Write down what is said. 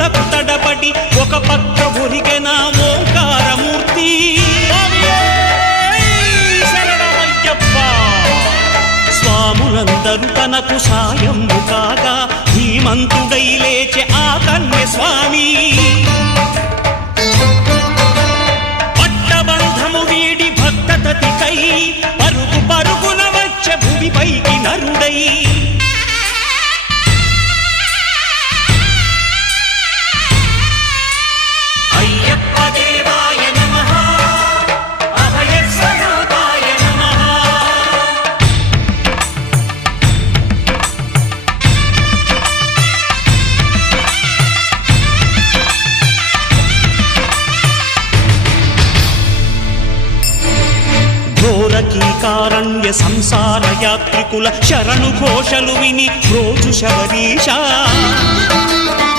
అడుగులకు తడబడి ఒక పక్క ఒరిగెన ఓంకారమూర్తి. స్వాములందరూ తనకు సాయము కాగా ధీమంతుడై లేచె ఆ కన్య స్వామి. పట్టబంధము వీడి భక్తతతికై పరుగు పరుగున వచ్చె భూమిపైకి నరుడై. ఘోరకీకారణ్య సంసార యాత్రికుల శరణు ఘోషలు విని రోజు శబరీష.